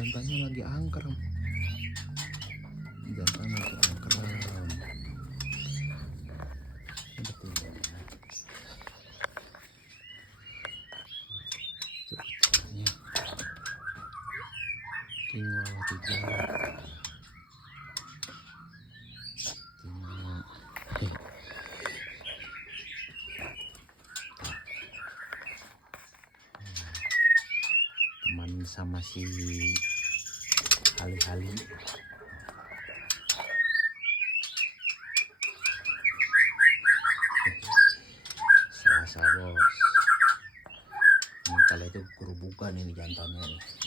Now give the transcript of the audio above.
jantannya lagi angkrem. Jantan lagi angkrem. Betul. Ini tinggal 3. Teman sama si Hali-hali. Selasa bos. Ini kalau itu kerubukan ini jantannya nih.